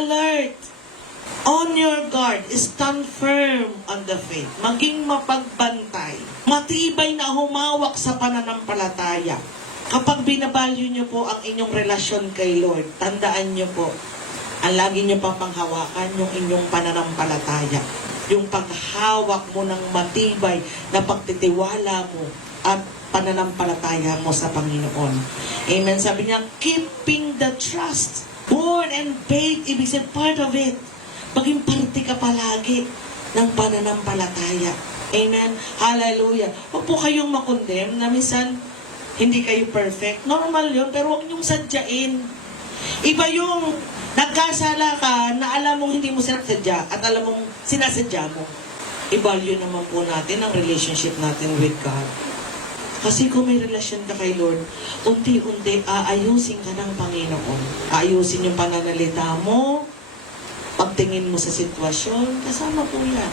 alert. On your guard, stand firm on the faith. Maging mapagbantay. Matibay na humawak sa pananampalataya. Kapag binabalyo nyo po ang inyong relasyon kay Lord, tandaan nyo po, ang lagi nyo papanghawakan yung inyong pananampalataya. Yung paghawak mo ng matibay na pagtitiwala mo at pananampalataya mo sa Panginoon. Amen. Sabi niya, keeping the trust. Born and faith, ibig sabihin, part of it. Maging parte ka palagi ng pananampalataya. Amen. Hallelujah. Huwag po kayong makondem na minsan hindi kayo perfect. Normal yun, pero huwag niyong sadyain. Iba yung nagkasala ka na alam mong hindi mo sinasadya at alam mong sinasadya mo. I-value naman po natin ang relationship natin with God. Kasi kung may relasyon ka kay Lord, unti-unti aayusin ka ng Panginoon. Aayusin yung pananalita mo, pagtingin mo sa sitwasyon, kasama po yan.